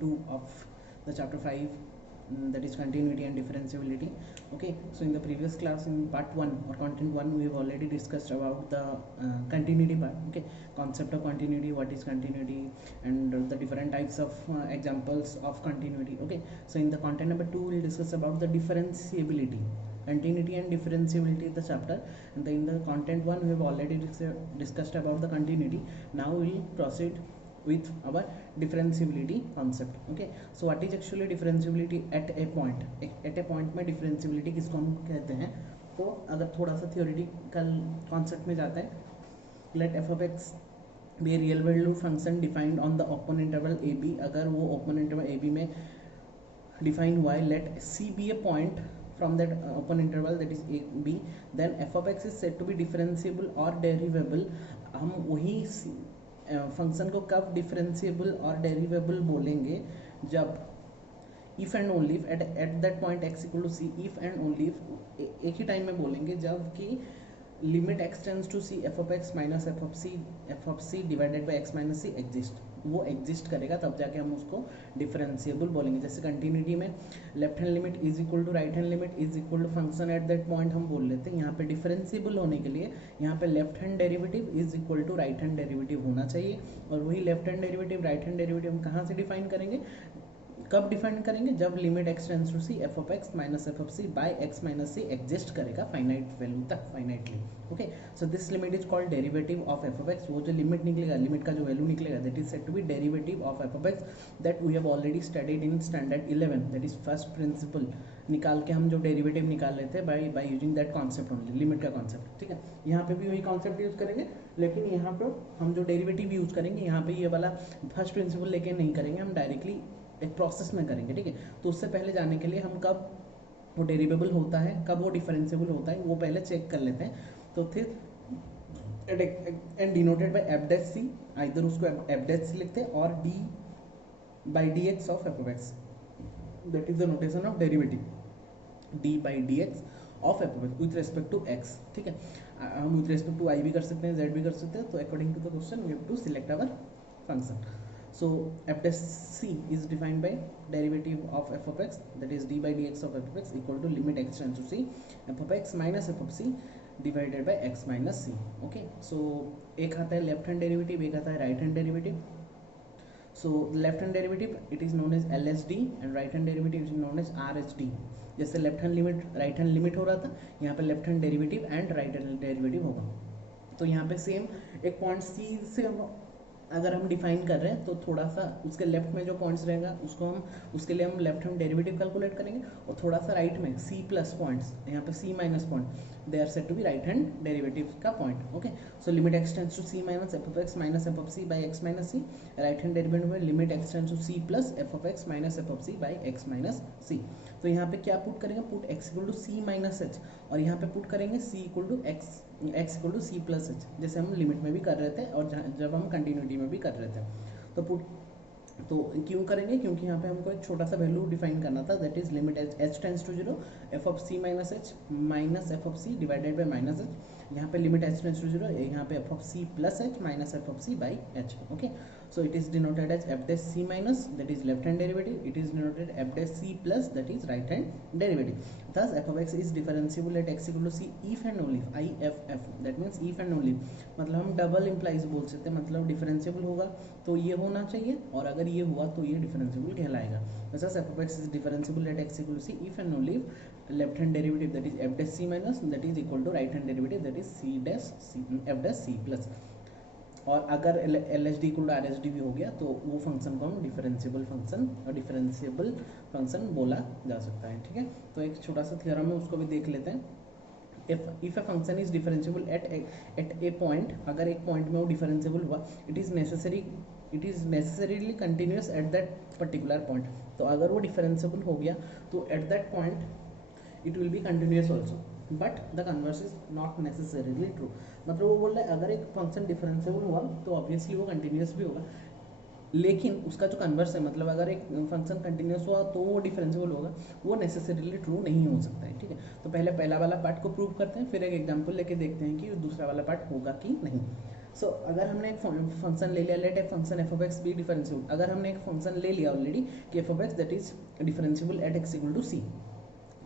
2 of the chapter 5, that is continuity and differentiability. Okay, so in the previous class, in part 1 or content 1, we have already discussed about the continuity part. Okay, concept of continuity, what is continuity, and the different types of examples of continuity. Okay, so in the content number 2, we'll discuss about the differentiability, continuity and differentiability of the chapter. And in the content 1, we have already discussed about the continuity. Now we'll proceed with our differentiability concept. Okay, so what is actually differentiability at a point? At a point में differentiability किसको हम कहते हैं? तो अगर थोड़ा सा theoretical concept में जाता है, let f of x be a real valued function defined on the open interval ab. अगर वो open interval ab में define हुआ है, let c be a point from that open interval, that is a b, then f of x is said to be differentiable or derivable. हम वही function को कब differentiable और डेरिवेबल बोलेंगे? जब if and only at that point x equal to c, if and only एक ही time में बोलेंगे जब कि limit x tends to c f of x minus f of c divided by x minus c exist, वो exist करेगा तब जाके हम उसको डिफरेंशिएबल बोलेंगे. जैसे कंटिन्यूटी में left hand limit is equal to right hand limit is equal to function at that point हम बोल लेते हैं. यहाँ पे डिफरेंशिएबल होने के लिए यहाँ पे left hand derivative is equal to right hand derivative होना चाहिए. और वही left hand derivative right hand derivative हम कहाँ से डिफाइन करेंगे? कब डिफाइन करेंगे? जब limit x tends to c f of x minus f of c by x minus c exist करेगा फाइनाइट वैल्यू तक, finitely. Okay, so this limit is called derivative of f of x. वो जो limit निकलेगा, limit का जो value निकलेगा, that is said to be derivative of f of x. That we have already studied in standard 11, that is first principle निकाल के हम जो डेरिवेटिव निकाल लेते हैं by using that concept only, limit का कॉन्सेप्ट. ठीक है, यहाँ पे भी वही कॉन्सेप्ट यूज करेंगे, लेकिन यहाँ पे हम जो डेरिवेटिव यूज करेंगे, यहाँ पे ये वाला फर्स्ट प्रिंसिपल लेके नहीं करेंगे, हम डायरेक्टली एक प्रोसेस में करेंगे. ठीक है, तो उससे पहले जाने के लिए हम कब वो डेरिवेबल होता है, कब वो डिफरेंशिएबल होता है, वो पहले चेक कर लेते हैं. तो फिर and denoted by f dash c, either उसको एफ डैश सी लिखते हैं और d by d x of f of x, that is the notation of derivative, d by d x of f of x with respect to x. ठीक है, हम with respect to आई भी कर सकते हैं, जेड भी कर सकते हैं. तो according to the question we have to select our function. So f dash c is defined by derivative of f of x, that is d by dx of f of x equal to limit x tends to c f of x minus f of c divided by x minus c. Okay, so एक आता है left hand derivative, एक आता है right hand derivative. So left hand derivative it is known as LHD and right hand derivative is known as RHD. जैसे left hand limit right hand limit हो रहा था, यहाँ पे left hand derivative and right hand derivative होगा. तो यहाँ पे सेम एक पॉइंट सी से हम अगर हम डिफाइन कर रहे हैं तो थोड़ा सा उसके लेफ्ट में जो पॉइंट्स रहेगा उसको हम उसके लिए हम लेफ्ट हैंड डेरिवेटिव कैलकुलेट करेंगे, और थोड़ा सा राइट में सी प्लस पॉइंट्स, यहाँ पे c minus point, they are said to be right hand derivative का point. Okay, so limit x tends to c minus f of x minus f of c by x minus c. Right hand derivative में limit x tends to c plus f of x minus f of c by x minus c. तो यहाँ पे क्या put करेंगे? Put x equal to c minus H, और यहाँ पे put करेंगे c equal to x equal to c plus h, जैसे हम लिमिट में भी कर रहे थे और जब हम कंटिन्यूटी में भी कर रहे थे. तो पुट तो क्यों करेंगे? क्योंकि यहाँ पे हमको एक छोटा सा वैल्यू डिफाइन करना था, that is limit h tends to 0 f of c minus h minus f of c divided by minus h. यहाँ पे लिमिट एच टेंड्स टू 0, यहाँ पे f of c plus h minus f of c by h. Okay, so it is denoted as f dash c minus, that is left hand derivative. It is denoted f dash c plus, that is right hand derivative. Thus f of x is differentiable at x equal to c if and only if, that means if and only, मतलब हम double implies बोल सकते हैं, मतलब differentiable होगा तो ये होना चाहिए, और अगर ये हुआ तो ये डिफरेंशिएबल कहलाएगा. Thus f of x is differentiable at x equal to c if and only if left hand derivative, that is f dash c minus, that is equal to right hand derivative, that is c dash c f dash c plus. और अगर L H D equal to R H D भी हो गया तो वो function को हम differentiable function बोला जा सकता है. ठीक है, तो एक छोटा सा थ्योरम है, उसको भी देख लेते हैं. If a function is differentiable eight A point, अगर एक पॉइंट में वो डिफरेंशिएबल हुआ, it is necessarily continuous at that particular point. तो अगर वो डिफरेंशिएबल हो गया तो eight that point it will be continuous also, but the converse is not necessarily true. मतलब वो बोल रहा है अगर एक फंक्शन डिफरेंशिएबल हुआ तो ऑब्वियसली वो कंटिन्यूस भी होगा, लेकिन उसका जो कन्वर्स है, मतलब अगर एक फंक्शन कंटिन्यूस हुआ तो वो डिफरेंशिएबल होगा, वो नेसेसरीली ट्रू नहीं हो सकता है. ठीक है, तो पहले पहला वाला पार्ट को प्रूव करते हैं, फिर एक एग्जांपल लेके देखते हैं कि दूसरा वाला पार्ट होगा कि नहीं. सो अगर हमने एक फंक्शन ले लिया, let a function f of x be differentiable, अगर हमने एक फंक्शन ले लिया ऑलरेडी कि f of x that is differentiable at x equal to c,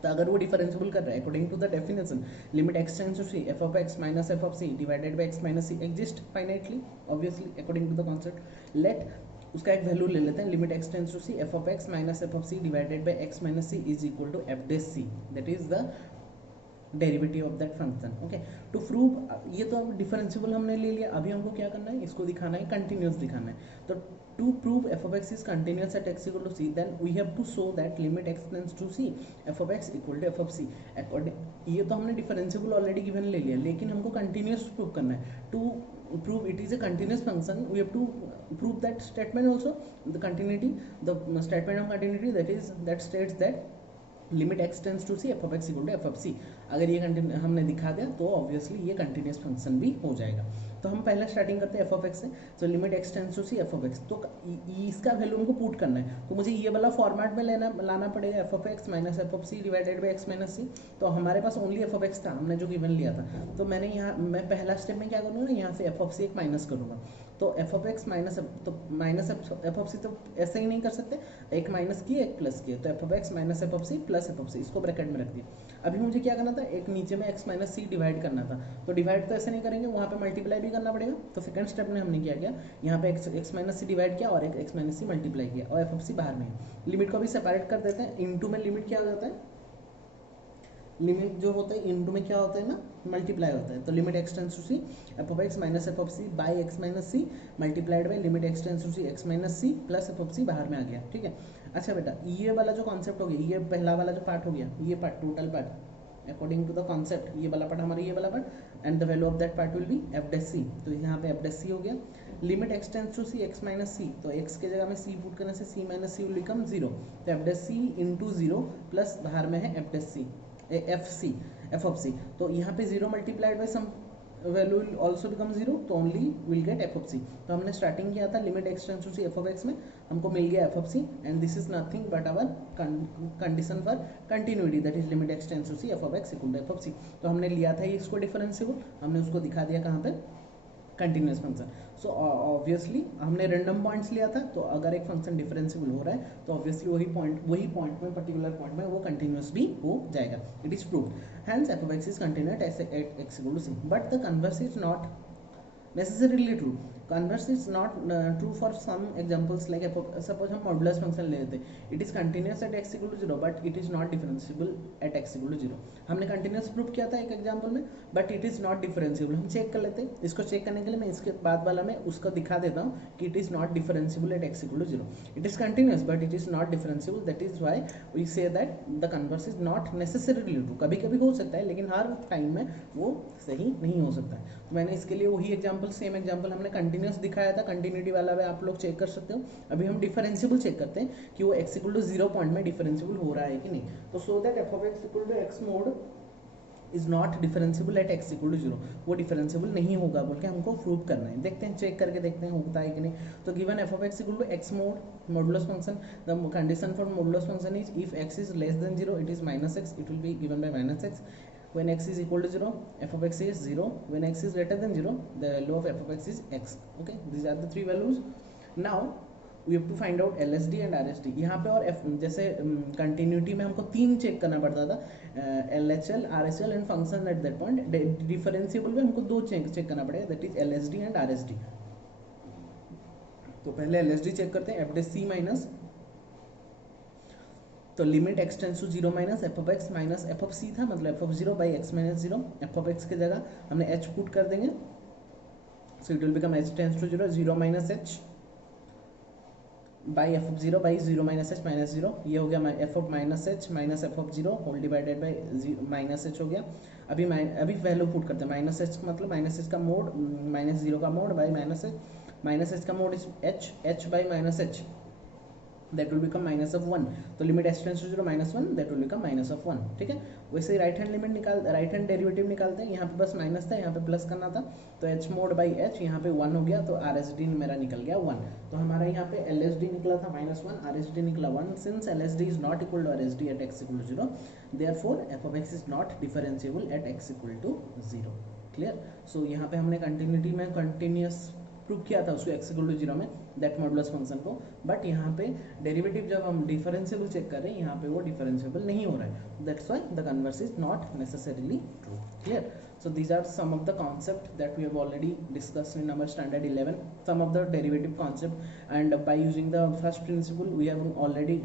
तो अगर वो डिफरेंशिएबल कर रहा है according to the definition limit x tends to c f of x minus f of c divided by x minus c exist finitely obviously according to the concept. Let उसका एक value ले लेते हैं, limit x tends to c f of x minus f of c divided by x minus c is equal to f dash c, that is the derivative of that function. Okay, to prove, ये तो अब differentiable हमने ले लिया, अभी हमको क्या करना है, इसको दिखाना है कंटिन्यूस दिखाना है। तो to prove f of x is continuous at x equal to c, then we have to show that limit x tends to c f of x equal to f of c according. ये तो हमने differentiable already given ले लिया, लेकिन हमको continuous prove करना है। To prove it is a continuous function, we have to prove that statement also, the continuity, the statement of continuity that states that limit x tends to c f of x equal to f of c. अगर ये हमने दिखा दिया तो obviously ये continuous function भी हो जाएगा। तो हम पहले स्टार्टिंग करते हैं एफ ऑफ एक्स से। तो limit x tends to c f of x, तो इसका वैल्यू हमको पुट करना है, तो मुझे ये वाला फॉर्मेट में लाना पड़ेगा f of x minus f of c divided by x minus c. तो हमारे पास ओनली एफ ऑफ एक्स था, हमने जो गिवन लिया था, तो मैं पहला स्टेप में क्या करूँगा ना, यहाँ से एफ ऑफ सी एक माइनस करूँगा। तो f of x minus f of c, तो ऐसे ही नहीं कर सकते, एक माइनस किए एक प्लस किए, तो f of x minus f of c plus f of c, इसको ब्रैकेट में रख दिया। अभी मुझे क्या करना था, एक नीचे में एक्स माइनस सी डिवाइड करना था, तो डिवाइड तो ऐसे नहीं करेंगे, वहाँ पे मल्टीप्लाई भी करना पड़ेगा। तो सेकंड स्टेप में हमने क्या किया, यहाँ पे एक्स माइनस सी डिवाइड किया और एक एक्स माइनस सी मल्टीप्लाई किया, और एफ ऑफ सी बाहर में है। लिमिट को भी सेपरेट कर देते हैं, इनटू में लिमिट क्या हो जाता है, लिमिट जो होता है इनटू में क्या होता है ना, मल्टीप्लाई होता है। तो limit x tends to c f of x minus f of c by x minus c multiplied by limit x tends to c x minus c plus f of c बाहर में आ गया, ठीक है। अच्छा बेटा, ये वाला जो कॉन्सेप्ट हो गया, ये पहला वाला जो पार्ट हो गया, ये part total part according to the concept, ये वाला पार्ट हमारा, ये वाला part, and the value of that part will be f dash c. तो यहाँ पे एफ डैश सी हो गया। Limit x tends to c x minus c, तो एक्स के जगह में सी पुट करने से c minus c will become zero, तो f dash c into zero plus बाहर में है F dash c f of c. तो यहाँ पे zero multiplied by some value will also become zero, तो only will get f of c. तो हमने स्टार्टिंग किया था limit x tends to c f of x में, हमको मिल गया f of c, and this is nothing but our condition for continuity, that is limit x tends to c f of x equal to f of c. तो हमने लिया था इसको differentiable, हमने उसको दिखा दिया कहाँ पे, कंटिन्यूस फंक्शन। सो ऑब्वियसली हमने रैंडम पॉइंट्स लिया था, तो अगर एक फंक्शन डिफरेंशिएबल हो रहा है तो ऑब्वियसली वही पॉइंट में, पर्टिकुलर पॉइंट में वो कंटिन्यूस भी हो जाएगा। It is proved, hence f of x is continuous at x equal to c, but the converse is not necessarily true. Converse is not true for some examples, like suppose हम modulus function ले लेते हैं, it is continuous at x equal to zero but it is not differentiable at x equal to zero. हमने continuous prove किया था एक example में, but it is not differentiable. हम चेक कर लेते हैं, इसको चेक करने के लिए मैं इसके बाद वाला में उसको दिखा देता हूँ कि it is not differentiable at x equal to zero. It is continuous but it is not differentiable, that is why we say that the converse is not necessarily true. कभी कभी हो सकता है, लेकिन हर टाइम में वो सही नहीं हो सकता है। तो मैंने इसके लिए वही एग्जाम्पल, सेम एग्जाम्पल हमने कंटिन्यूस दिखाया था, कंटिन्यूटी वाला भी आप लोग चेक कर सकते हो। अभी हम डिफरेंशिएबल चेक करते हैं कि वो x equal to zero point में डिफरेंशिएबल हो रहा है कि नहीं। तो so that f of x equal to x mod is not differentiable at x equal to zero, वो डिफरेंशिएबल नहीं होगा बोल के हमको प्रूव करना है। देखते हैं, चेक करके देखते हैं होता है कि नहीं। तो given f of x equal to x mod modulus function, the condition for modulus function is if x is less than zero it is minus x, it will be given by minus x. When x is equal to 0, f of x is 0. When x is greater than 0, the value of f of x is x. Okay, these are the three values. Now we have to find out LSD and RSD. यहाँ पे और जैसे continuity में हमको तीन check करना पड़ता था, LHL, RHL and function at that point. Differentiable में हमको दो चेक करना पड़ेगा, that is LSD and RSD। तो पहले LSD चेक करते हैं, एफ डैश सी माइनस, तो limit x tends to zero minus f of x minus f of c था, मतलब f of zero by x minus zero. F of x के जगह हमने एच पुट कर देंगे, so it will become h tense to zero, zero minus h by f of zero by zero minus h minus zero. ये हो गया f of minus h minus f of zero whole divided by minus h हो गया। अभी value put करते हैं, minus h मतलब minus h का मोड, माइनस जीरो का मोड बाई माइनस एच का mod is h by minus h, that will become minus of 1. तो limit x tends to zero minus 1, that will become minus of 1, ठीक है। वैसे ही right hand limit right hand derivative निकालते हैं, यहाँ पे बस माइनस था, यहाँ पे प्लस करना था, तो एच मोड बाई एच, यहाँ पे 1 हो गया, तो आर एस डी मेरा निकल गया 1। तो हमारा यहाँ पे एल एस डी निकला था -1, आर एस डी निकला 1। Since L S D is not equal to R S D at x equal to zero, therefore f of x is not differentiable at x equal to zero. Clear. So यहाँ पे हमने continuity में continuous prove किया था उसको x equal to 0 में that modulus function को, but यहाँ पे डेरिवेटिव जब हम डिफरेंशिएबल चेक कर रहे हैं यहाँ पे वो डिफरेंशिएबल नहीं हो रहा है, that's why the converse is not necessarily true, clear. So these are some of the concepts that we have already discussed in our standard 11, some of the derivative concept, and by using the first principle we have already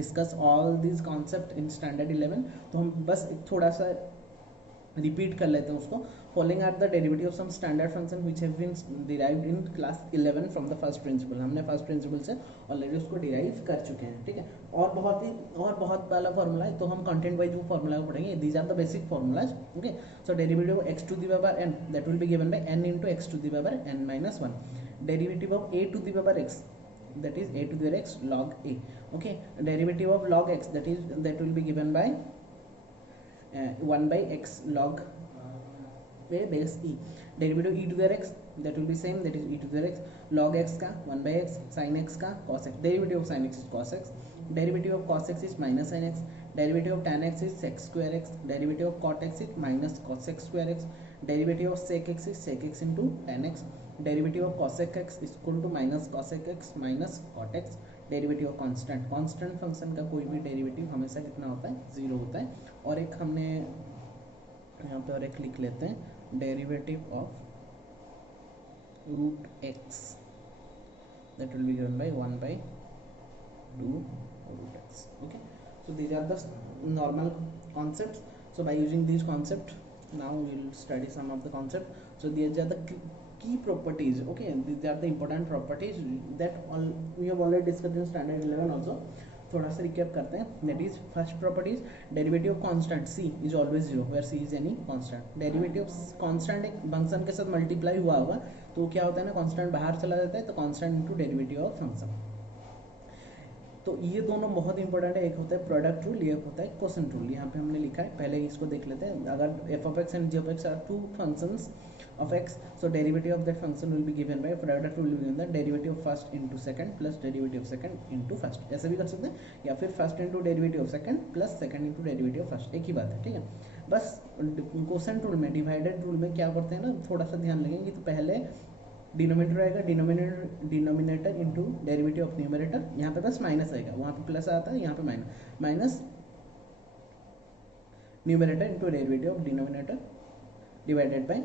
discussed all these concepts in standard 11। तो हम बस थोड़ा सा repeat कर लेते हैं उसको। Following are the derivative of some standard function which have been derived in class 11 from the first principle. हमने फर्स्ट प्रिंसिपल से ऑलरेडी उसको डिराइव कर चुके हैं, ठीक है। और बहुत वाला फॉर्मूला है, तो हम कंटेंट वाइज वो फॉर्मूला को पढ़ेंगे। These are the basic formulas, okay. So derivative of x to the power n that will be given by n into x to the power n minus 1, derivative of a to the power x that is a to the power x log a, okay। derivative of log x that will be given by 1 by x log a base e, derivative e to the x that will be same, that is e to the x log x का 1 by x sin x का cos x, derivative of sin x is cos x, derivative of cos x is minus sin x, derivative of tan x is sec square x, derivative of cot x is minus cos x square x, derivative of sec x is sec x into tan x, derivative of cosec x is equal to minus cosec x minus cot x, derivative of constant function का कोई भी derivative हमेशा कितना होता है, 0 होता है। और एक हमने यहाँ पे और एक लिख लेते हैं, derivative of root x that will be given by 1 by 2 root x, okay। so these are the normal concepts, so by using these concepts now we will study some of the concepts। so these are the key properties, okay, these are the important properties that all we have already discussed in standard 11 also। थोड़ा सा recap करते हैं, that is first properties, derivative of constant c is always 0 where c is any constant. Derivative of constant एक function के साथ multiply हुआ होगा तो क्या होता है ना, कांस्टेंट बाहर चला जाता है, तो constant into derivative of function. तो ये दोनों बहुत इंपॉर्टेंट है, एक होता है प्रोडक्ट रूल, एक होता है कोसेंट रूल। यहाँ पे हमने लिखा है, पहले इसको देख लेते हैं। अगर f of x and g of x are two functions of x, so derivative of that function will be given by product rule will be given the derivative of first into second plus derivative of second into first, ऐसा भी कर सकते हैं, या फिर first into derivative of second plus second into derivative of first, एक ही बात है, ठीक है। बस कोसेंट रूल में, डिवाइडेड रूल में क्या करते हैं ना, थोड़ा सा ध्यान लगेंगे। तो पहले डिनोमिनेटर आएगा, denominator into derivative of numerator, यहाँ पे बस माइनस आएगा, वहाँ पे प्लस आता है, यहाँ पे minus numerator into derivative of denominator divided by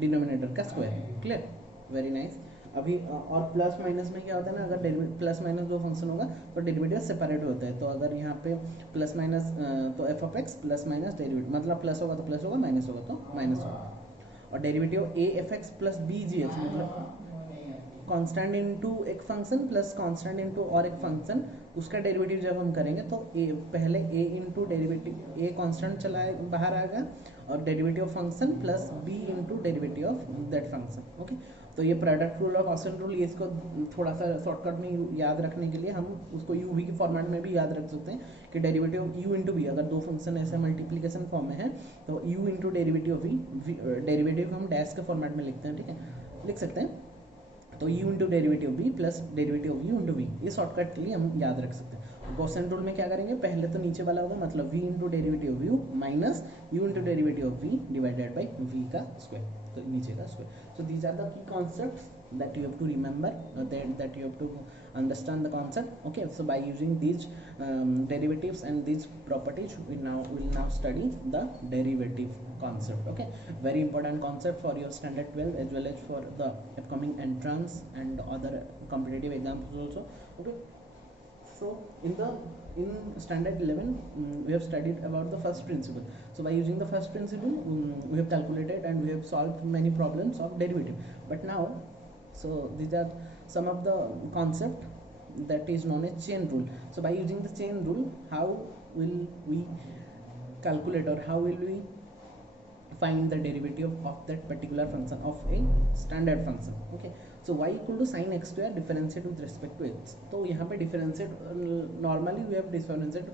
denominator का स्क्वायर, क्लियर, वेरी नाइस। अभी और प्लस माइनस में क्या होता है ना, अगर प्लस माइनस जो फंक्शन होगा तो डेरिवेटिव सेपरेट होता है। तो अगर यहाँ पे प्लस माइनस तो f of x plus minus derivative, मतलब प्लस होगा तो प्लस होगा, माइनस होगा तो माइनस होगा। और derivative a f x plus b g x, मतलब कांस्टेंट इनटू एक फंक्शन प्लस कांस्टेंट इनटू और एक फंक्शन, उसका डेरिवेटिव जब हम करेंगे तो ए पहले a into derivative a constant चला बाहर आएगा और derivative of function plus b into derivative of that function, okay. तो ये प्रोडक्ट रूल और कोसेंट रूल, ये इसको थोड़ा सा शॉर्टकट में याद रखने के लिए हम उसको यू वी के फॉर्मेट में भी याद रख सकते हैं कि डेरिवेटिव यू इंटू वी, अगर दो फंक्शन ऐसे मल्टीप्लीकेशन फॉर्म में है तो u into derivative v, derivative हम डैश के फॉर्मेट में लिखते हैं, ठीक है, लिख सकते हैं। तो u into derivative v plus derivative of u into v, ये शॉर्टकट के लिए हम याद रख सकते हैं। कोसेंट रूल में क्या करेंगे, पहले तो नीचे वाला होगा, मतलब v into derivative of u minus u into derivative of v divided by v का स्क्वायर, तो नीचे का square. So these are the key concepts that you have to remember, that you have to understand the concept, okay। so by using these derivatives and these properties we will now study the derivative concept, okay, very important concept for your standard 12 as well as for the upcoming entrance and other competitive exams also, okay। so in standard 11 we have studied about the first principle, so by using the first principle we have calculated and we have solved many problems of derivative, but now so these are some of the concept that is known as chain rule। so by using the chain rule, how will we calculate or how will we find the derivative of that particular function of a standard function, okay। so y equal to sin x square differentiate with respect to x, तो यहाँ पे differentiate normally we have differentiate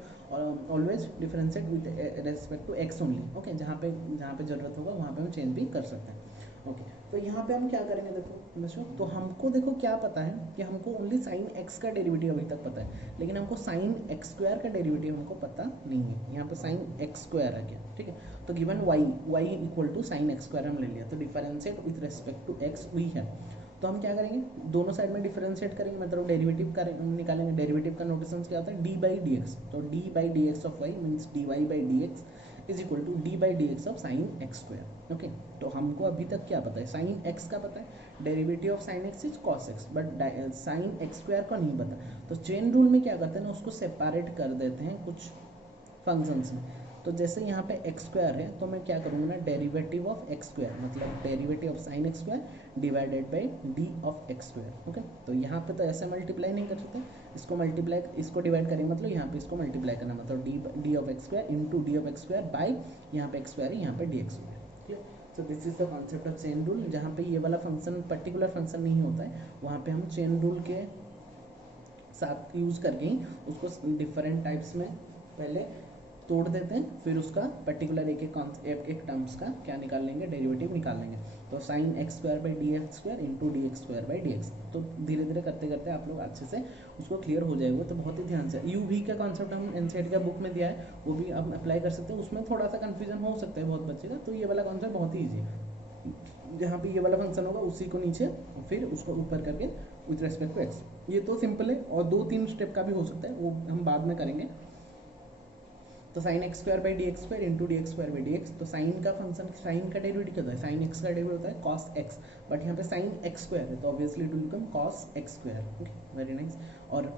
always differentiate with respect to x only, okay। जहाँ पे ज़रूरत होगा वहाँ पे हम चेंज भी कर सकते हैं, ओके, तो यहाँ पे हम क्या करेंगे देखो बच्चों, तो हमको देखो क्या पता है कि हमको ओनली साइन एक्स का डेरिवेटिव अभी तक पता है, लेकिन हमको साइन एक्स स्क्वायर का डेरिवेटिव हमको पता नहीं है। यहाँ पे साइन एक्स स्क्वायर है क्या, ठीक है, तो given y equal to sine x square हम ले लिया, तो differentiate with respect to x we है। तो हम क्या करेंगे, दोनों साइड में डिफरेंशिएट करेंगे, मतलब डेरिवेटिव का निकालेंगे। डेरिवेटिव का नोटेशन क्या होता है, डी बाई डी एक्स, तो d by d x of y means d y by d x is equal to d by d x of sine x square. Okay, तो हमको अभी तक क्या पता है, साइन एक्स का पता है, derivative of sine x is cos x, but sign x square का नहीं पता। तो चेन रूल में क्या करते हैं ना, उसको सेपरेट कर देते हैं कुछ फंक्शंस में। तो जैसे यहाँ पे एक्स स्क्वायर है, तो मैं क्या करूँगा ना, डेरिवेटिव ऑफ एक्स स्क्वायर मतलब derivative of sine x square divided by D of x square. Okay, तो यहाँ पे तो ऐसे मल्टीप्लाई नहीं कर सकते, इसको मल्टीप्लाई, इसको डिवाइड करेंगे मतलब यहाँ पे इसको मल्टीप्लाई करना, मतलब D of x square into D of x square by, यहाँ पे एक्स स्क्वायर है, यहाँ पे D x square. Clear, so this is the concept of chain rule. जहाँ पे ये वाला फंक्शन पर्टिकुलर फंक्शन नहीं होता है, वहाँ पे हम चेन रूल के साथ यूज करके ही उसको डिफरेंट टाइप्स में पहले तोड़ देते हैं, फिर उसका पर्टिकुलर एक टर्म्स का क्या निकाल लेंगे, डेरिवेटिव निकाल लेंगे। तो sine x square by d x square into D x square by d x. तो धीरे धीरे करते करते आप लोग अच्छे से उसको क्लियर हो जाएगा। तो बहुत ही ध्यान से यू वी का कॉन्सेप्ट हम एनसीईआरटी का बुक में दिया है, वो भी आप अप्लाई कर सकते हैं। उसमें थोड़ा सा कन्फ्यूजन हो सकता है बहुत बच्चे का, तो ये वाला कॉन्सेप्ट बहुत ही ईजी है। जहाँ पे ये वाला फंक्शन होगा उसी को नीचे फिर उसको ऊपर करके विथ रेस्पेक्ट टू एक्स, ये तो सिंपल है। और 2-3 स्टेप का भी हो सकता है, वो हम बाद में करेंगे। तो sine x square by d x square into D x square by d x. तो साइन का फंक्शन, साइन का डेरिवेटिव क्या होता है, साइन एक्स का डेरिवेटिव होता है कॉस एक्स, बट यहाँ पे साइन एक्स स्क्वायर है तो obviously it will become cos x square. Okay, very nice. और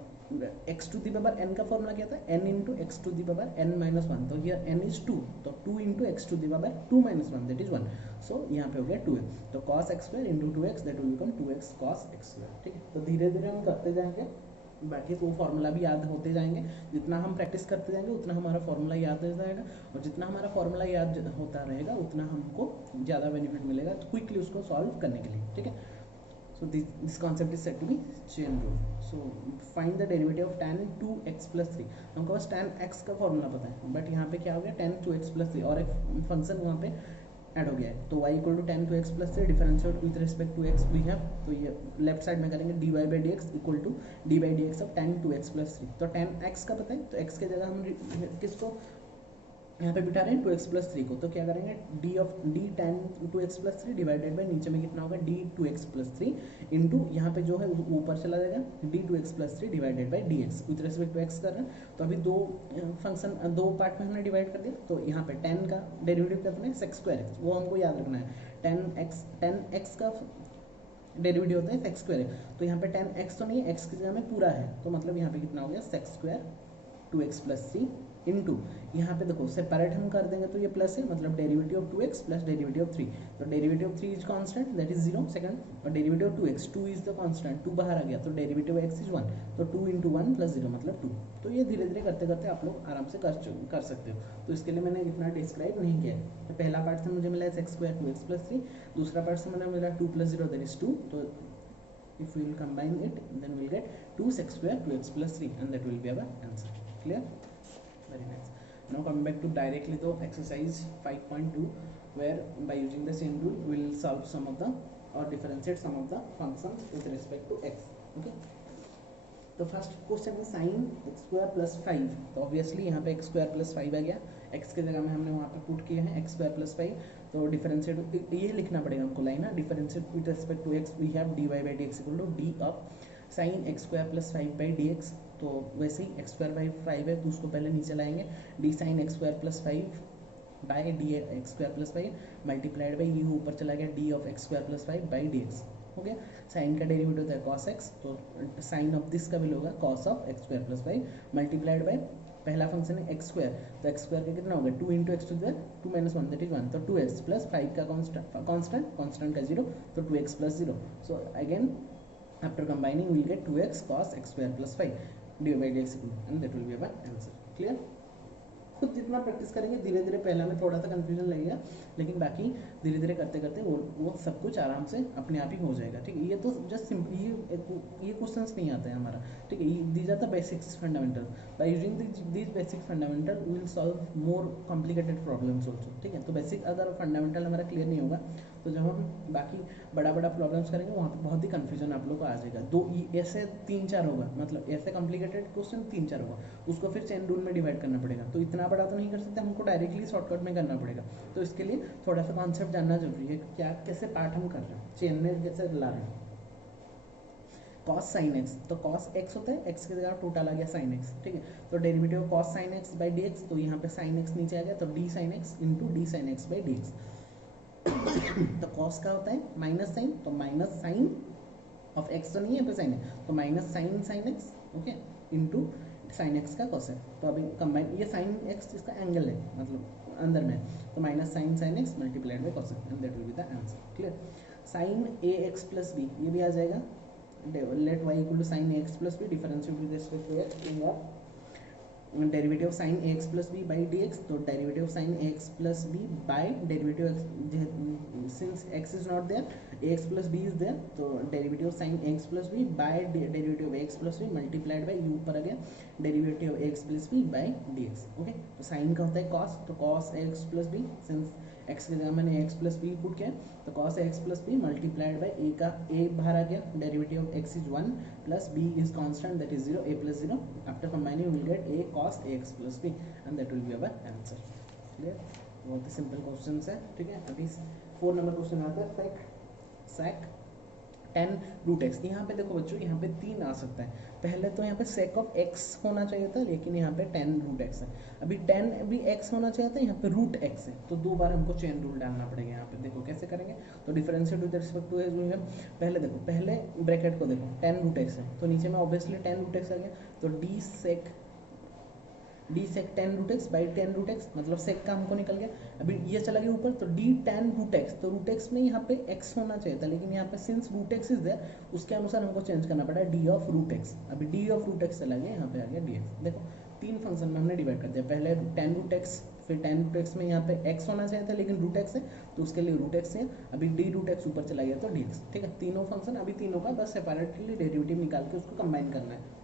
x to the power n का फॉर्मूला क्या था, n into x to the power n minus one. तो here n is 2, तो 2 into x to the power 2 minus 1 that is 1। So यहाँ पे हो गया 2x, तो cos x square into 2x that will become 2x cos x square. ठीक है, तो धीरे धीरे हम करते जाएंगे, बाकी वो फार्मूला भी याद होते जाएंगे। जितना हम प्रैक्टिस करते जाएंगे उतना हमारा फार्मूला याद हो जाएगा, और जितना हमारा फार्मूला याद होता रहेगा उतना हमको ज़्यादा बेनिफिट मिलेगा क्विकली उसको सॉल्व करने के लिए। ठीक है, so this concept is said to be chain rule. So find the derivative of tan 2x + 3। हमको बस tan x का फॉर्मूला पता है, बट यहाँ पे क्या हो गया, tan 2x + 3 और एक फंक्शन वहाँ पे ऐड हो गया है। तो y = tan 2x + 3 differentiate with respect to x we have, तो ये लेफ्ट साइड में करेंगे dy by d x equal to d by d x of tan 2x + 3। तो tan x का पता है, तो x के जगह हम किसको यहाँ पे बिठा रहे हैं 2x + 3 को। तो क्या करेंगे, D tan 2x + 3 divided by नीचे में कितना होगा d 2x + 3 इंटू यहाँ पे जो है ऊपर चला जाएगा d 2x + 3 divided by dx with respect to x कर रहे हैं। तो अभी दो फंक्शन दो पार्ट में हमने डिवाइड कर दिया। तो यहाँ पे tan का डेरिवेटिव कितना है sec स्क्वायर x, वो हमको याद रखना है। tan x का डेरिवेटिव होता है sec स्क्वायर x, तो यहाँ पे tan x तो नहीं है, x की जगह में पूरा है, तो मतलब यहाँ पे कितना हो गया sec स्क्वायर 2x + 3 इंटू यहाँ पे देखो सेपरेट हम कर देंगे तो ये प्लस है, मतलब derivative of 2x plus derivative of 3। तो derivative of 3 is constant that is 0 second, और derivative of 2x 2 is the constant, 2 बाहर आ गया, तो डेरिवेटिव ऑफ x इज 1, तो 2 इंटू 1 + 0 मतलब 2। तो ये धीरे धीरे करते करते आप लोग आराम से कर सकते हो। तो इसके लिए मैंने इतना डिस्क्राइब नहीं किया है। तो पहला पार्ट से मुझे मिला है sec स्क्वायर 2x + 3, दूसरा पार्ट से मैंने मिला 2 + 0 दैट इज 2। तो if we will combine it then we will get 2 sec square 2x + 3 and that will be our answer. Clear? Very nice. Now coming back to directly the exercise 5.2, where by using the chain rule we will solve some of the or differentiate some of the functions with respect to x. Okay, तो first question है sign x square plus 5। तो obviously यहाँ पे x square plus 5 आ गया, x के जगह में हमने वहाँ पे पुट किया है एक्स स्क्वायर प्लस 5। तो डिफरेंशिएट ये लिखना पड़ेगा हमको लाइन ना, differentiate with respect to x we have d y by d x equal to d of sine x square plus 5 by d x. तो वैसे ही एक्स स्क्वायर बाई 5 है तो उसको पहले नीचे लाएंगे, D sine x square plus 5 by d x square plus 5 multiplied by ये ऊपर चला गया D of x square plus 5 by d x. हो गया, साइन का डेरिवेटिव होता है cos x, तो साइन ऑफ दिस का भी होगा cos of x square plus 5 multiplied by पहला फंक्शन है एक्स स्क्वायर, तो एक्स स्क्वायर का कितना होगा 2 into x to the 2 minus 1 that is 1, तो 2x प्लस 5 का कांस्टेंट का 0, तो 2x plus 0। So again after combining will get 2x cos x square plus 5 d by d x and that will be our answer. Clear? खुद जितना practice करेंगे धीरे धीरे, पहला में थोड़ा सा कंफ्यूजन लगेगा, लेकिन बाकी धीरे धीरे करते करते वो सब कुछ आराम से अपने आप ही हो जाएगा। ठीक है, ये तो जस्ट सिंपल ये क्वेश्चंस नहीं आता है हमारा। ठीक है, these are the basics fundamental, by using these basic fundamental we will solve more complicated problems also. ठीक है, तो बेसिक अगर फंडामेंटल हमारा क्लियर नहीं होगा तो जब हम बाकी बड़ा बड़ा प्रॉब्लम्स करेंगे वहाँ पे बहुत ही कन्फ्यूजन आप लोग को आ जाएगा। दो ऐसे 3-4 होगा, मतलब ऐसे कॉम्प्लिकेटेड क्वेश्चन 3-4 होगा, उसको फिर चेन रूल में डिवाइड करना पड़ेगा। तो इतना बड़ा तो नहीं कर सकते, हमको डायरेक्टली शॉर्टकट में करना पड़ेगा। तो इसके लिए थोड़ा सा कॉन्सेप्ट जानना जरूरी है, क्या कैसे पार्ट हम कर रहे हैं, चेन में कैसे ला रहे हैं। कॉस साइन एक्स, तो कॉस एक्स होता है, एक्स की जगह टोटल आ गया साइन एक्स, ठीक है। तो derivative cos sine x by d x, तो यहाँ पे साइन एक्स नीचे आ गया, तो d sine x into d sine x by d x. तो कॉस का होता है माइनस साइन, तो माइनस साइन ऑफ एक्स तो नहीं है, पे साइन है, तो minus sine sine x, okay, into sine x का कॉस है। तो अभी कंबाइन, ये साइन एक्स इसका एंगल है, मतलब अंदर में, तो minus sine x multiplied by cos and that will be the answer. Clear. Sine a x plus b, ये भी आ जाएगा, let y equal to sin ax plus b, differentiate with respect to x in your derivative of sin ax plus b by dx, तो derivative of sin ax plus b by derivative of, since x is not there, ax plus b is there, तो derivative of sin x plus b by derivative of x plus b multiplied by u ऊपर आ गया derivative of x plus b by dx, okay. तो sin का होता है cos, तो cos x plus b, since x की जगह मैंने x प्लस बी पुट किया, तो cos x plus b multiplied by a का a बाहर आ गया, derivative of x is 1 plus b is constant that is 0, a plus 0, after combining will get a cos x plus b and that will be our answer. Clear, बहुत ही simple questions है, ठीक है। अभी 4 number question आता है sec 10 root x. यहाँ पे देखो बच्चों, यहाँ पे 3 आ सकता है। पहले तो यहाँ पे sec ऑफ x होना चाहिए था, लेकिन यहाँ पे 10 रूट एक्स है। अभी 10 भी x होना चाहिए था, यहाँ पे रूट x है, तो 2 बार हमको चेन रूल डालना पड़ेगा। यहाँ पे देखो कैसे करेंगे, तो डिफरेंशिएट विद रिस्पेक्ट टू जो है, पहले देखो, पहले ब्रैकेट को देखो, 10 रूट एक्स है, तो नीचे में ऑब्वियसली 10 रूट एक्स आ गया, तो d sec 10 root x by 10 root x, मतलब सेक का हमको निकल गया। अभी ये चला गया ऊपर, तो डी 10 रूट एक्स, तो रूट एक्स में यहाँ पे x होना चाहिए था, लेकिन यहाँ पे since root x is there, उसके अनुसार हमको चेंज करना पड़ा डी ऑफ रूट एक्स। अभी डी ऑफ रूट एक्स चला गया, यहाँ पे आ गया डी एक्स। देखो 3 फंक्शन में हमने डिवाइड कर दिया, पहले 10 रूट एक्स, फिर 10 रूट एक्स में यहाँ पे x होना चाहिए था, लेकिन रूट एक्स है, तो उसके लिए रूट एक्स है। अभी डी रूट एक्स ऊपर चला गया, तो डी एक्स, ठीक है। तीनों फंक्शन, अभी तीनों का बस सेपरेटली डेरिवेटिव निकाल के उसको कंबाइन करना है।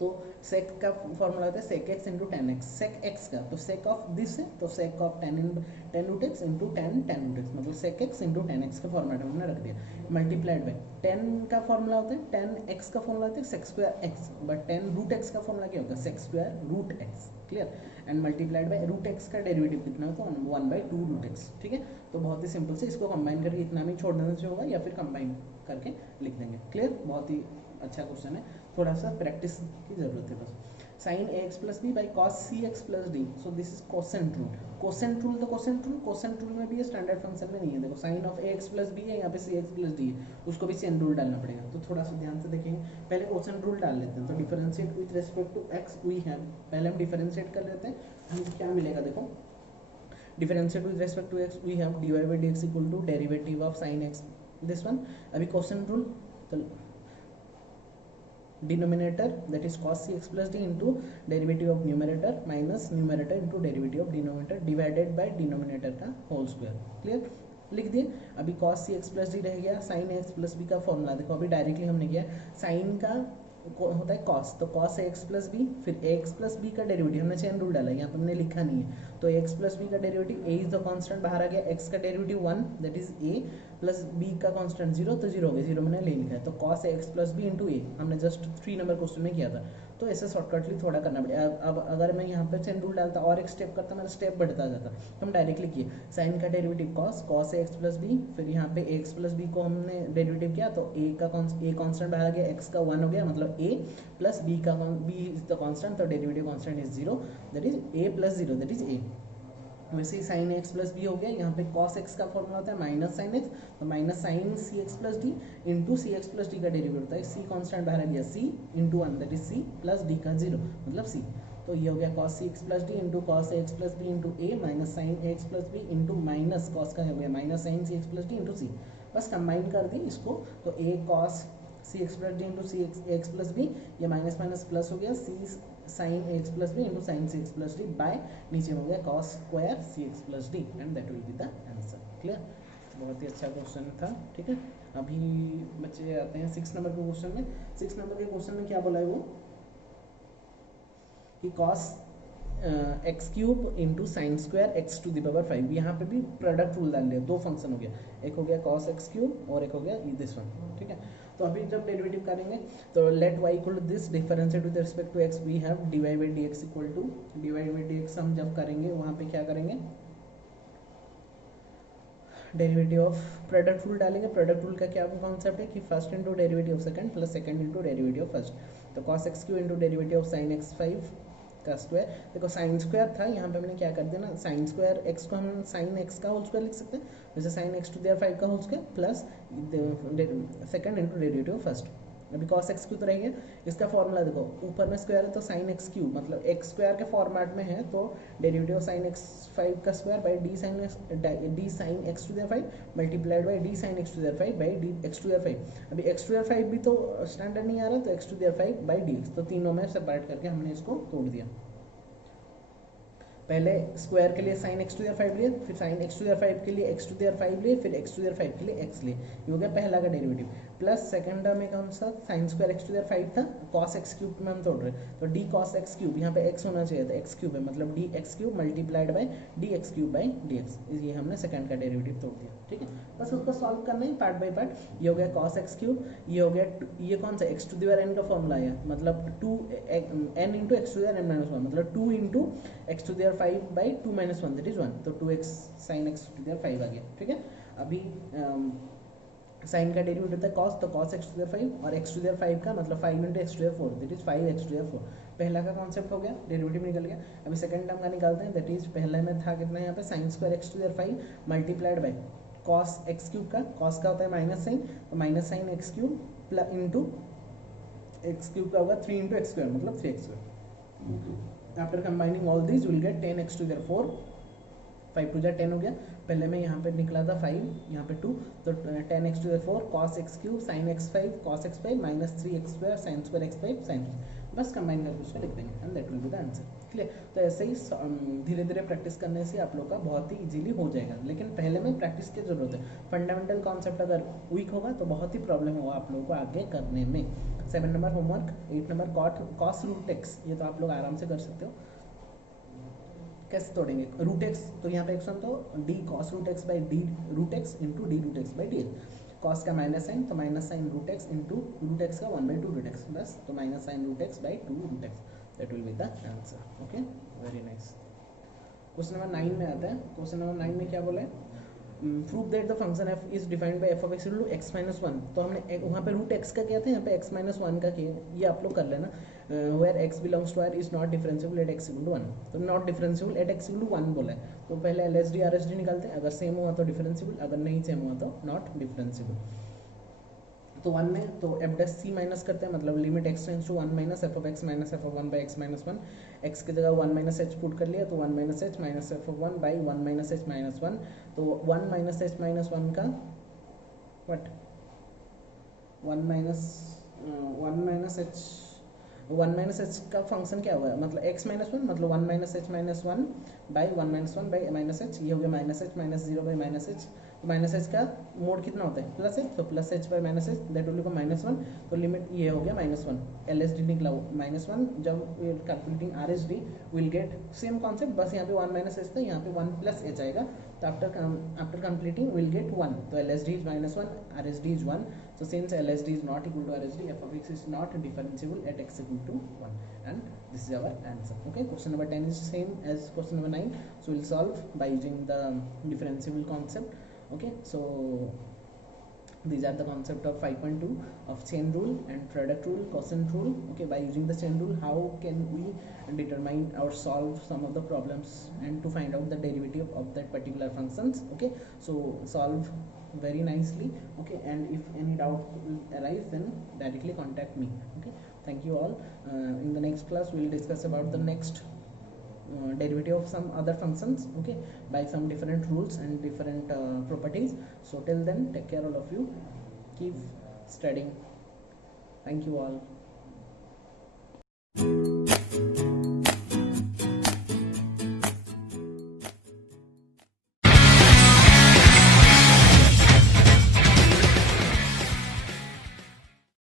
तो sec का फॉर्मूला होता है sec x into ten x, sec x का, तो sec ऑफ दिस है, तो sec of 10 root x into 10 root x, मतलब sec x इंटू 10x का फॉर्मेट हमने रख दिया, मल्टीप्लाइड बाई 10 का फॉर्मूला होता है 10x का फॉर्मूला होता है sec square x, but 10 root x का फॉर्मूला क्या होगा, sec square root x। Clear, and multiplied by root x का डेरिवेटिव कितना है, तो 1/2 रूट x, ठीक है। तो बहुत ही सिंपल से इसको कंबाइन करके इतना भी छोड़ देना चाहिए होगा, या फिर कंबाइन करके लिख देंगे। क्लियर, बहुत ही अच्छा क्वेश्चन है, थोड़ा सा प्रैक्टिस की जरूरत है बस। Sine a x plus b by cos c x plus d, so this is quotient rule. Quotient rule, तो कोसेंट रूल में भी ये स्टैंडर्ड फंक्शन में नहीं है। देखो sine of a x plus b है, यहाँ पे सी एक्स प्लस डी है, उसको भी चेन रूल डालना पड़ेगा। तो थोड़ा सा ध्यान से देखेंगे, पहले कोसेंट रूल डाल लेते हैं। तो differentiate with respect to x we have, पहले हम डिफरेंशिएट कर लेते हैं, हमें क्या मिलेगा, देखो differentiate with respect to x we have d y by d x equal to derivative of sine x, this one. अभी कोसेंट रूल, तो denominator that is cos cx plus d into derivative of numerator minus numerator into derivative of denominator divided by denominator का whole square। Clear, लिख दिए। अभी cos cx plus d रह गया, sin x plus b का formula देखो, अभी directly हमने किया, sin का होता है cos, तो cos x plus b, फिर ax plus b का डेरिवेटिव, हमने चेन रूल डाला, यहाँ पर हमने लिखा नहीं है, तो x plus b का derivative, a is the constant बाहर आ गया, x का derivative 1 that is a plus b का कांस्टेंट 0, तो 0 हो गया, 0 मैंने ले लिखा है, तो cos x plus b into a हमने जस्ट 3 नंबर क्वेश्चन में किया था। तो ऐसे शॉर्टकटली थोड़ा करना पड़ेगा। अब अगर मैं यहाँ पे चेन रूल डालता और एक स्टेप करता, मेरा स्टेप बढ़ता जाता, तो हम डायरेक्टली किए साइन का derivative cos x plus b, फिर यहाँ पे x प्लस b को हमने डेरिवेटिव किया, तो a कांस्टेंट बाहर आ गया, x का 1 हो गया, मतलब a प्लस b का b इज द कांस्टेंट, तो derivative constant is 0 that is a plus 0 that is a। वैसे ही साइन एक्स प्लस बी हो गया, यहाँ पे कॉस एक्स का फॉर्मूला होता है माइनस साइन एक्स, तो minus sine c x plus d into c x plus d का डेरिवेटिव होता है, सी कांस्टेंट बाहर आ गया, c into 1 that is c plus d का 0 मतलब सी, तो ये हो गया cos c x plus d into cos x plus b into a minus sine x plus b into minus cos का हो गया minus sine c x plus d into c. बस कंबाइन कर दी इसको, तो a cos c x plus d into c x plus b, ये minus minus plus हो गया, c sine x plus b into sine c x plus d by नीचे हो गया cos square c x plus d and that will be the answer. Clear, बहुत ही अच्छा question था, ठीक है। अभी बच्चे आते हैं 6 नंबर के क्वेश्चन में। 6 नंबर के क्वेश्चन में क्या बोला है वो कि cos x cube into sine square x to the power 5। यहाँ पे भी प्रोडक्ट रूल डाल लिया, दो फंक्शन हो गया, एक हो गया कॉस एक्स क्यूब और एक हो गया दिस वन, ठीक है। तो अभी जब डेरिवेटिव करेंगे तो let y equal to this differentiate with respect to x, we have d y by d x equal to d y by d x. हम जब करेंगे वहाँ पे क्या करेंगे, डेरिवेटिव ऑफ प्रोडक्ट रूल डालेंगे। प्रोडक्ट रूल का क्या कॉन्सेप्ट है कि first into derivative of second plus second into derivative of first. तो cos x q into derivative of sine x 5 का स्क्वायर। देखो साइन स्क्वायर था, यहाँ पे हमने क्या कर दिया ना, साइन स्क्वायर एक्स को हम साइन एक्स का होल स्क्वायर लिख सकते हैं, जैसे साइन एक्स टू देयर 5 का whole square plus second into derivative of first. अभी कॉस एक्स क्यू तो रहेगा, इसका फॉर्मूला देखो, ऊपर में स्क्वायर है तो साइन एक्स क्यू मतलब एक्स स्क्वायर के फॉर्मेट में है, तो डेरिवेटिव ऑफ साइन एक्स 5 का square by d sine x to there 5 multiplied by d sine x to there 5 by d x to there 5। अभी एक्स टू देयर 5 भी तो standard नहीं आ रहा, तो x to there 5 by d x, तो तीनों में सेपरेट करके हमने इसको तोड़ दिया। पहले स्क्वायर के लिए साइन एक्स टू देयर 5 लिए, फिर साइन एक्स टू देयर 5 के लिए एक्स टू देयर 5 लिए, फिर एक्स टू देयर 5 के लिए एक्स लिए, ये हो गया पहला का डेरिवेटिव। प्लस सेकंड टर्म में कौन सा, sine square x to there 5 था, कॉस एक्स क्यूब में हम तोड़ रहे हैं, तो डी कॉस एक्स क्यूब, यहाँ पे एक्स होना चाहिए था, एक्स क्यूब है मतलब D x cube multiplied by d x cube by d x, ये हमने सेकंड का डेरिवेटिव तोड़ दिया, ठीक है। बस उसको सॉल्व करना है पार्ट बाई पार्ट। ये हो गया कॉस एक्स क्यूब, ये हो गया ये कौन सा एक्स टू देयर एन का फॉर्मूला आया, मतलब 2 n into x to there n minus 1, मतलब 2 into x to there 5 by 2 minus 1 that is 1, तो 2x sine x to there 5 आ गया, ठीक है। अभी साइन का डेरिवेटिव था कॉस, तो कॉस एक्स टू देयर 5 और एक्स टू देयर 5 का मतलब 5 into x to there 4 that is 5 x to there 4। पहला का कॉन्सेप्ट हो गया, डेरिवेटिव निकल गया। अभी सेकंड टर्म का निकालते हैं, दैट इज पहले में था कितना यहाँ पे sine square x to there 5 multiplied by cos x cube का, कॉस का होता है माइनस साइन, तो minus sine x cube plus into x cube का होगा 3 इंटू एक्स स्क्वायर मतलब 3x square. After combining all this will get 10 x to there 4, 5 two जा 10 हो गया। पहले में यहाँ पे निकला था 5, यहाँ पे 2, तो 10 x to there 4 cos x cube sine x 5 cos x 5 minus 3x square sine square x 5 sine, बस कंबाइन करके उसको लिख देंगे and that will be the answer, clear. तो ऐसे ही धीरे धीरे प्रैक्टिस करने से आप लोग का बहुत ही इजीली हो जाएगा, लेकिन पहले में प्रैक्टिस की जरूरत है। फंडामेंटल कॉन्सेप्ट अगर वीक होगा तो बहुत ही प्रॉब्लम होगा आप लोगों को आगे करने में। 7 number homework, 8 number cos root x, ये तो आप लोग आराम से कर सकते हो। कैसे तोड़ेंगे रूट एक्स, तो यहाँ पे एक्शन तो d cos root x by d root x into d root x by d x. Cos का माइनस साइन, तो minus sine root x into root x का 1/2 रूट एक्स, बस तो minus sine root x by 2 root x, that will be the answer, okay very nice. Question number 9 में आता है। Question number 9 में क्या बोला है, prove that the function f is defined by f of x equal to x minus 1। तो हमने वहाँ पे रूट एक्स का किया था, यहाँ पे एक्स माइनस 1 का किया, ये आप लोग कर लेना। Where x belongs to R is not differentiable at x equal to 1, तो not differentiable at x equal to 1 बोला है, तो पहले L S D R S D निकालते हैं, अगर सेम हुआ तो डिफरेंशिएबल, अगर नहीं सेम हुआ तो नॉट डिफरेंशिएबल। तो 1 में तो एफ डैश सी माइनस करते हैं, मतलब limit x tends to 1 minus f of x minus f of 1 by x minus 1, x की जगह 1 माइनस एच पुट कर लिया, तो 1 minus h minus f of 1 by 1 minus h minus 1, तो 1 minus h minus 1 का वट 1 माइनस एच का function क्या हुआ है, मतलब एक्स माइनस 1 मतलब 1 minus h minus 1 by 1 minus 1 by minus H, ये हो गया minus h minus 0 by minus H. तो माइनस एच का मोड कितना होता है प्लस एच, तो plus H by minus H that will become minus 1, तो लिमिट ये हो गया माइनस 1, एल एस डी निकला माइनस 1। जब calculating are S D will get same concept, बस यहाँ पे 1 माइनस एच था, यहाँ पे 1 प्लस एच आएगा, तो आफ्टर कंप्लीटिंग विल गेट 1, तो L S D is minus 1, are S D is 1, so since LSD is not equal to RSD, f of x is not differentiable at x equal to 1, and this is our answer. Okay, question number 10 is same as question number 9, so we'll solve by using the differentiable concept. Okay, so these are the concept of 5.2 of chain rule and product rule, quotient rule. Okay, by using the chain rule, how can we determine or solve some of the problems and to find out the derivative of that particular functions. Okay, so solve very nicely. Okay, and if any doubt will arise, then directly contact me. Okay, thank you all. In the next class we will discuss about the next derivative of some other functions, okay, by some different rules and different properties. So till then, take care all of you, keep studying. Thank you all.